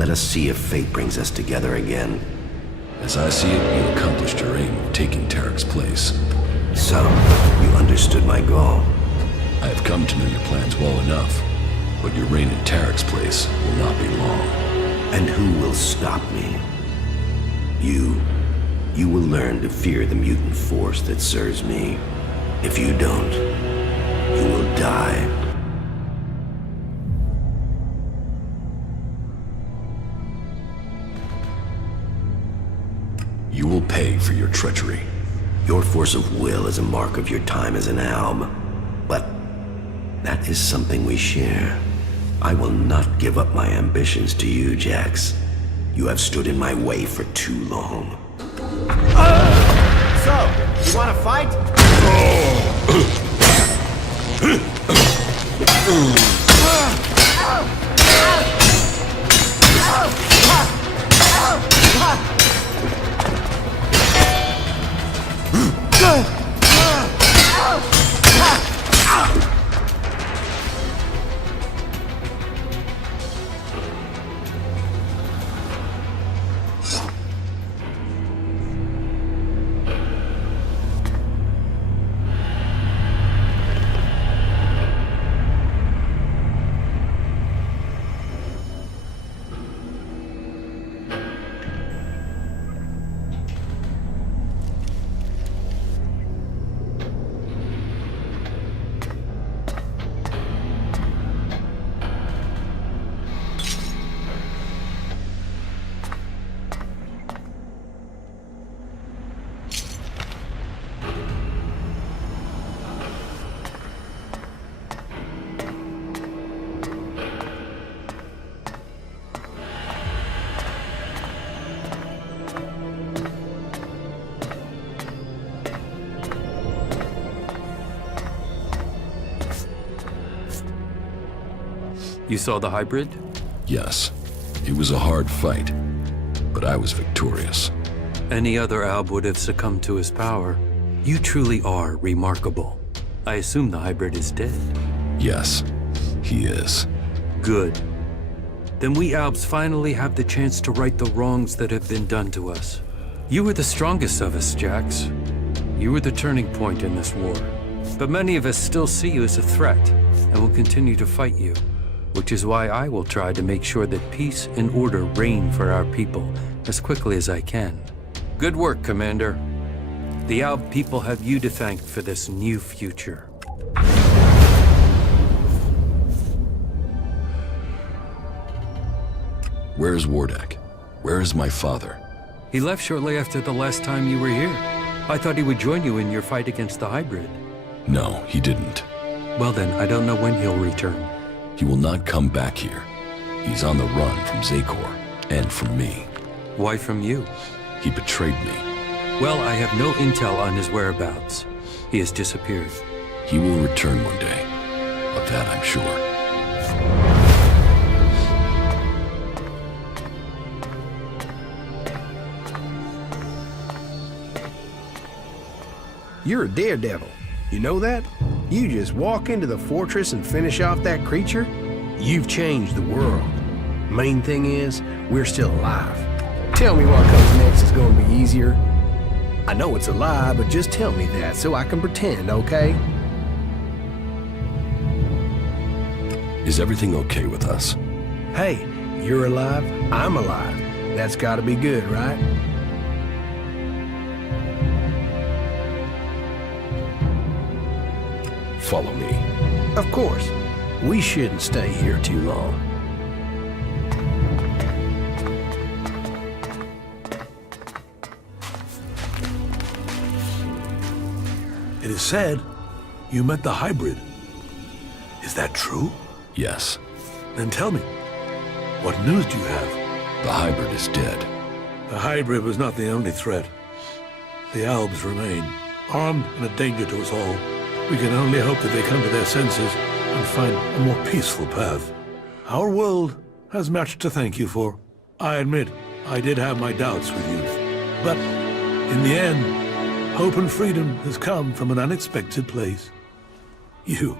Let us see if fate brings us together again. As I see it, you accomplished your aim of taking Tarek's place. So, you understood my goal. I have come to know your plans well enough, but your reign in Tarek's place will not be long. And who will stop me? You. You will learn to fear the mutant force that serves me. If you don't, you will die. You will pay for your treachery. Your force of will is a mark of your time as an alb. But that is something we share. I will not give up my ambitions to you, Jax. You have stood in my way for too long. So, you wanna fight? You saw the hybrid? Yes. It was a hard fight, but I was victorious. Any other alb would have succumbed to his power. You truly are remarkable. I assume the hybrid is dead. Yes, he is. Good. Then we albs finally have the chance to right the wrongs that have been done to us. You were the strongest of us, Jax. You were the turning point in this war. But many of us still see you as a threat, and will continue to fight you. Which is why I will try to make sure that peace and order reign for our people as quickly as I can. Good work, Commander. The Alb people have you to thank for this new future. Where is Wardek? Where is my father? He left shortly after the last time you were here. I thought he would join you in your fight against the hybrid. No, he didn't. Well then, I don't know when he'll return. He will not come back here. He's on the run from Zakor, and from me. Why from you? He betrayed me. Well, I have no intel on his whereabouts. He has disappeared. He will return one day. Of that I'm sure. You're a daredevil. You know that? You just walk into the fortress and finish off that creature? You've changed the world. Main thing is, we're still alive. Tell me what comes next is gonna be easier. I know it's a lie, but just tell me that so I can pretend, okay? Is everything okay with us? Hey, you're alive, I'm alive. That's gotta be good, right? Follow me. Of course. We shouldn't stay here too long. It is said you met the hybrid. Is that true? Yes. Then tell me, what news do you have? The hybrid is dead. The hybrid was not the only threat. The Albs remain, armed and a danger to us all. We can only hope that they come to their senses and find a more peaceful path. Our world has much to thank you for. I admit, I did have my doubts with you. But, in the end, hope and freedom has come from an unexpected place. You.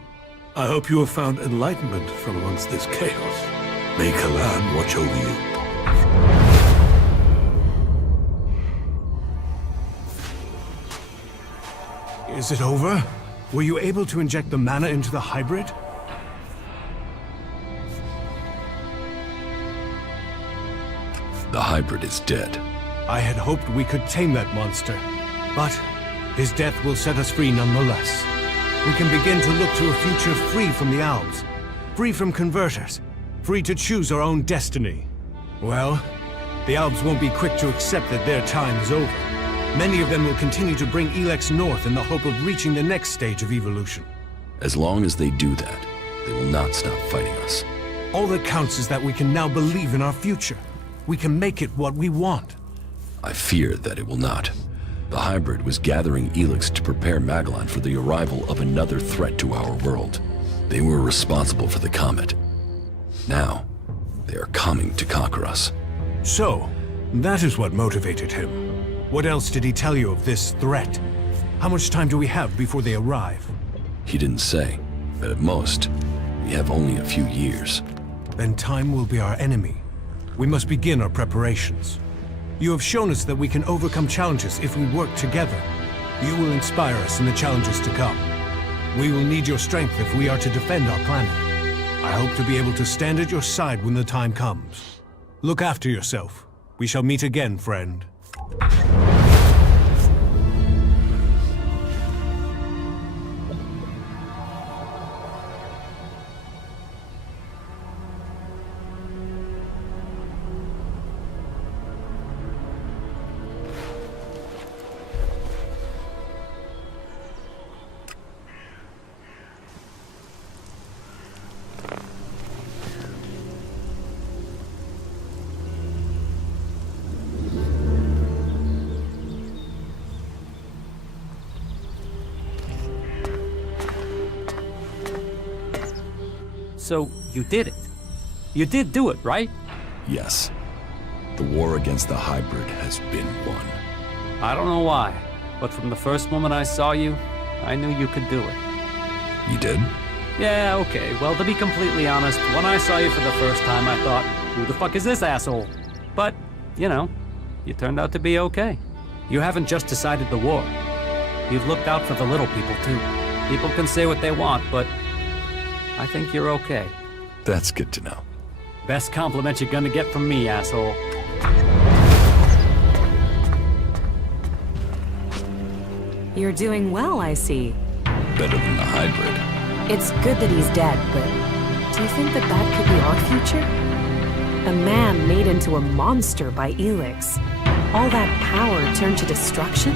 I hope you have found enlightenment from amongst this chaos. May Kalan watch over you. Is it over? Were you able to inject the mana into the hybrid? The hybrid is dead. I had hoped we could tame that monster, but his death will set us free nonetheless. We can begin to look to a future free from the Alps, free from converters, free to choose our own destiny. Well, the Alps won't be quick to accept that their time is over. Many of them will continue to bring Elex north in the hope of reaching the next stage of evolution. As long as they do that, they will not stop fighting us. All that counts is that we can now believe in our future. We can make it what we want. I fear that it will not. The hybrid was gathering Elex to prepare Magalan for the arrival of another threat to our world. They were responsible for the comet. Now, they are coming to conquer us. So, that is what motivated him. What else did he tell you of this threat? How much time do we have before they arrive? He didn't say, but at most, we have only a few years. Then time will be our enemy. We must begin our preparations. You have shown us that we can overcome challenges if we work together. You will inspire us in the challenges to come. We will need your strength if we are to defend our planet. I hope to be able to stand at your side when the time comes. Look after yourself. We shall meet again, friend. So, you did it. You did do it, right? Yes. The war against the hybrid has been won. I don't know why, but from the first moment I saw you, I knew you could do it. You did? Yeah, okay. Well, to be completely honest, when I saw you for the first time, I thought, who the fuck is this asshole? But, you know, you turned out to be okay. You haven't just decided the war. You've looked out for the little people, too. People can say what they want, but I think you're okay. That's good to know. Best compliment you're gonna get from me, asshole. You're doing well, I see. Better than the hybrid. It's good that he's dead, but do you think that that could be our future? A man made into a monster by Elex. All that power turned to destruction?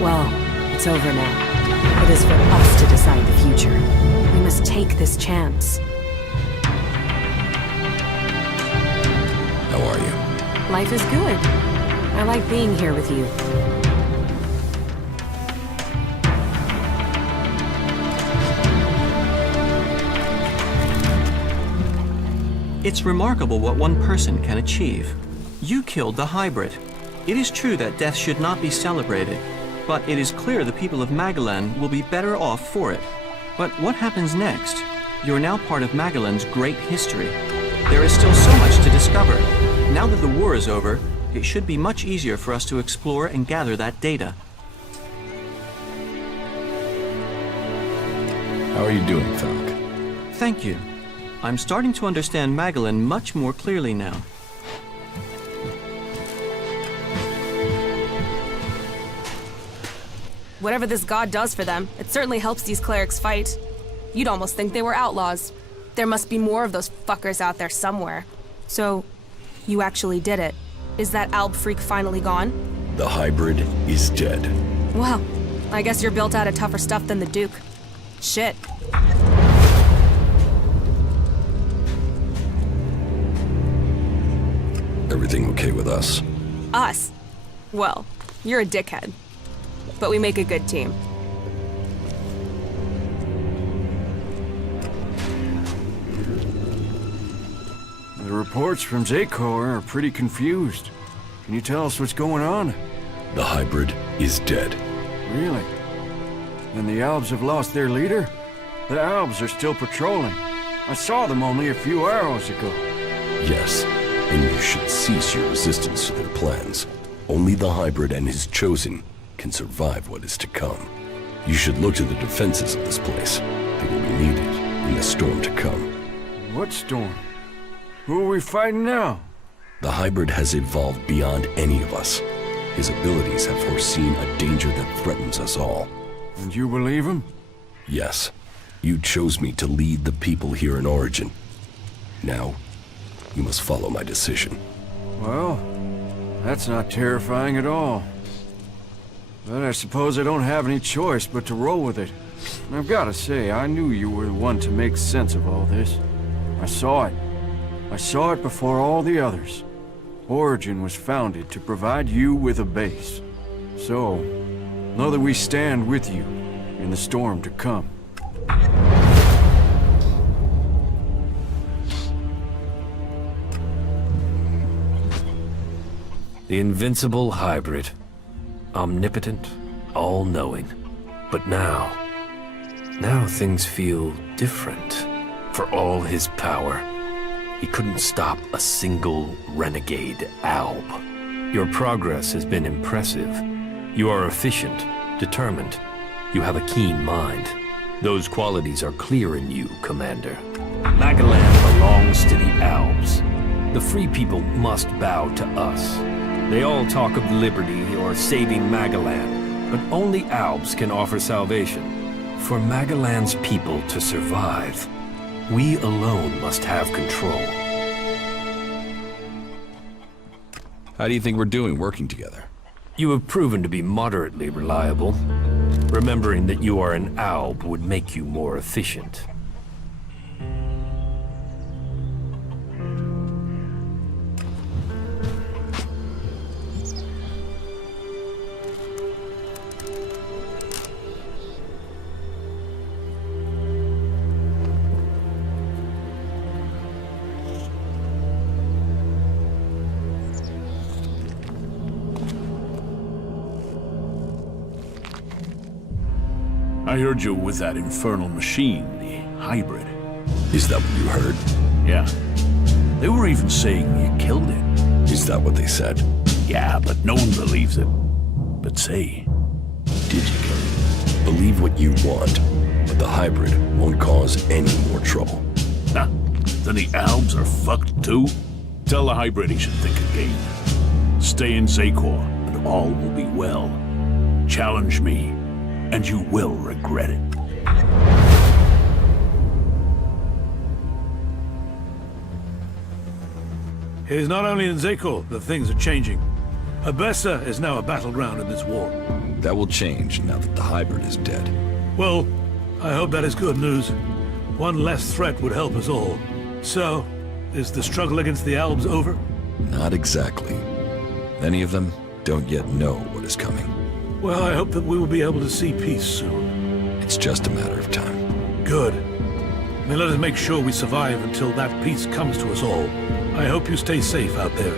Well, it's over now. It is for us to decide the future. We must take this chance. How are you? Life is good. I like being here with you. It's remarkable what one person can achieve. You killed the hybrid. It is true that death should not be celebrated, but it is clear the people of Magalan will be better off for it. But what happens next? You are now part of Magalan's great history. There is still so much to discover. Now that the war is over, it should be much easier for us to explore and gather that data. How are you doing, Falk? Thank you. I'm starting to understand Magalan much more clearly now. Whatever this god does for them, it certainly helps these clerics fight. You'd almost think they were outlaws. There must be more of those fuckers out there somewhere. So, you actually did it. Is that Alb freak finally gone? The hybrid is dead. Well, I guess you're built out of tougher stuff than the Duke. Shit. Everything okay with us? Us? Well, you're a dickhead. But we make a good team. The reports from Zakor are pretty confused. Can you tell us what's going on? The hybrid is dead. Really? And the Albs have lost their leader? The Albs are still patrolling. I saw them only a few hours ago. Yes, and you should cease your resistance to their plans. Only the hybrid and his chosen can survive what is to come. You should look to the defenses of this place. They will be needed in the storm to come. What storm? Who are we fighting now? The hybrid has evolved beyond any of us. His abilities have foreseen a danger that threatens us all. And you believe him? Yes. You chose me to lead the people here in Origin. Now, you must follow my decision. Well, that's not terrifying at all. But I suppose I don't have any choice but to roll with it. And I've got to say, I knew you were the one to make sense of all this. I saw it. I saw it before all the others. Origin was founded to provide you with a base. So, know that we stand with you in the storm to come. The invincible hybrid. Omnipotent, all-knowing. But now things feel different. For all his power, he couldn't stop a single renegade alb. Your progress has been impressive. You are efficient, determined. You have a keen mind. Those qualities are clear in you, Commander. Magalan belongs to the Albs. The free people must bow to us. They all talk of liberty or saving Magalan, but only Albs can offer salvation. For Magalan's people to survive, we alone must have control. How do you think we're doing working together? You have proven to be moderately reliable. Remembering that you are an Alb would make you more efficient. I heard you with that infernal machine, the hybrid. Is that what you heard? Yeah. They were even saying you killed it. Is that what they said? Yeah, but no one believes it. But say, did you kill it? Believe what you want, but the hybrid won't cause any more trouble. Huh. Then the Albs are fucked too? Tell the hybrid he should think again. Stay in Zakor, and all will be well. Challenge me, and you will regret it. It is not only in Zakor that things are changing. Abessa is now a battleground in this war. That will change now that the hybrid is dead. Well, I hope that is good news. One less threat would help us all. So, is the struggle against the Albs over? Not exactly. Many of them don't yet know what is coming. Well, I hope that we will be able to see peace soon. It's just a matter of time. Good. Then let us make sure we survive until that peace comes to us all. I hope you stay safe out there.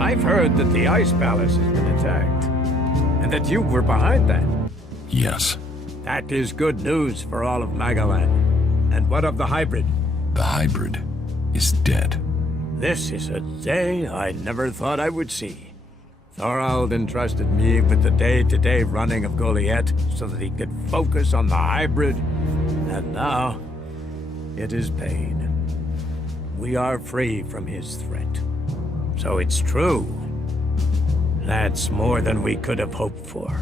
I've heard that the Ice Palace has been attacked, and that you were behind that. Yes. That is good news for all of Magalan. And what of the hybrid? The hybrid is dead. This is a day I never thought I would see. Thorald entrusted me with the day-to-day running of Goliath so that he could focus on the hybrid, and now it is pain. We are free from his threat. So it's true. That's more than we could have hoped for.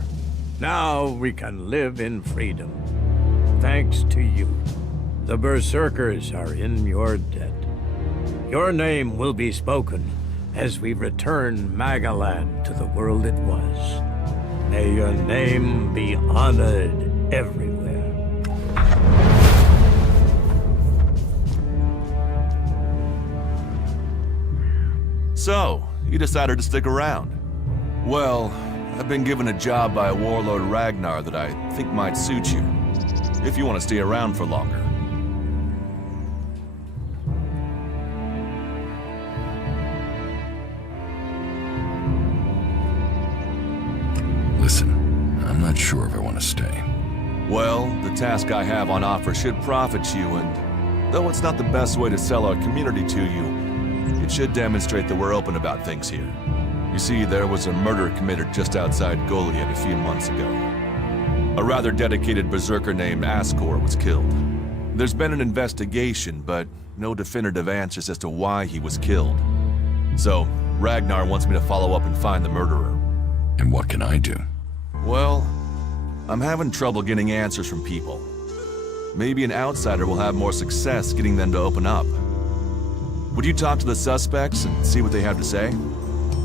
Now we can live in freedom. Thanks to you. The Berserkers are in your debt. Your name will be spoken as we return Magalan to the world it was. May your name be honored everywhere. So, you decided to stick around. Well, I've been given a job by Warlord Ragnar that I think might suit you, if you want to stay around for longer. Listen, I'm not sure if I want to stay. Well, the task I have on offer should profit you, and though it's not the best way to sell our community to you, it should demonstrate that we're open about things here. You see, there was a murder committed just outside Goliath a few months ago. A rather dedicated berserker named Ascor was killed. There's been an investigation, but no definitive answers as to why he was killed. So, Ragnar wants me to follow up and find the murderer. And what can I do? Well, I'm having trouble getting answers from people. Maybe an outsider will have more success getting them to open up. Would you talk to the suspects and see what they have to say?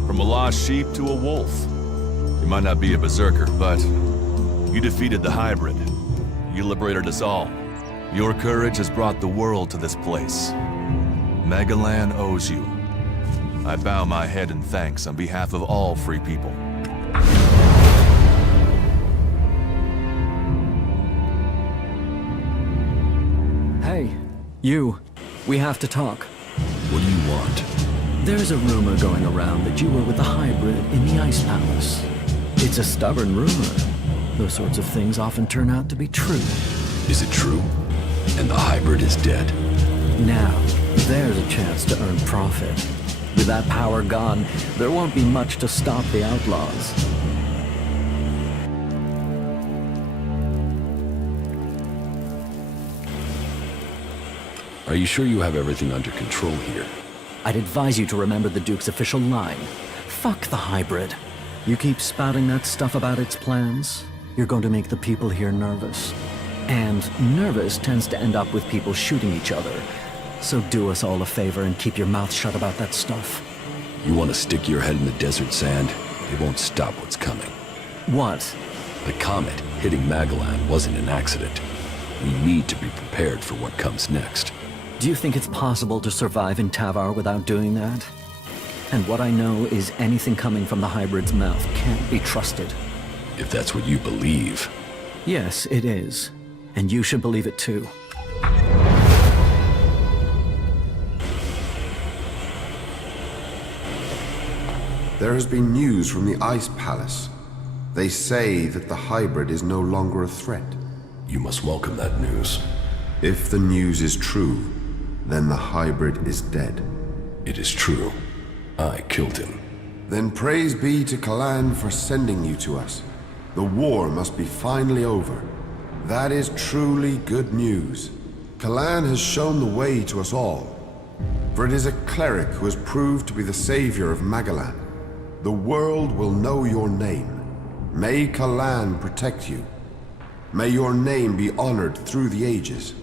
From a lost sheep to a wolf. You might not be a berserker, but you defeated the hybrid. You liberated us all. Your courage has brought the world to this place. Magalan owes you. I bow my head in thanks on behalf of all free people. Hey, you. We have to talk. What do you want? There's a rumor going around that you were with the hybrid in the Ice Palace. It's a stubborn rumor. Those sorts of things often turn out to be true. Is it true? And the hybrid is dead? Now, there's a chance to earn profit. With that power gone, there won't be much to stop the outlaws. Are you sure you have everything under control here? I'd advise you to remember the Duke's official line. Fuck the hybrid. You keep spouting that stuff about its plans, you're going to make the people here nervous. And nervous tends to end up with people shooting each other. So do us all a favor and keep your mouth shut about that stuff. You want to stick your head in the desert sand? It won't stop what's coming. What? The comet hitting Magalan wasn't an accident. We need to be prepared for what comes next. Do you think it's possible to survive in Tavar without doing that? And what I know is anything coming from the hybrid's mouth can't be trusted. If that's what you believe. Yes, it is. And you should believe it too. There has been news from the Ice Palace. They say that the hybrid is no longer a threat. You must welcome that news. If the news is true, then the hybrid is dead. It is true. I killed him. Then praise be to Kalan for sending you to us. The war must be finally over. That is truly good news. Kalan has shown the way to us all. For it is a cleric who has proved to be the savior of Magalan. The world will know your name. May Kalan protect you. May your name be honored through the ages.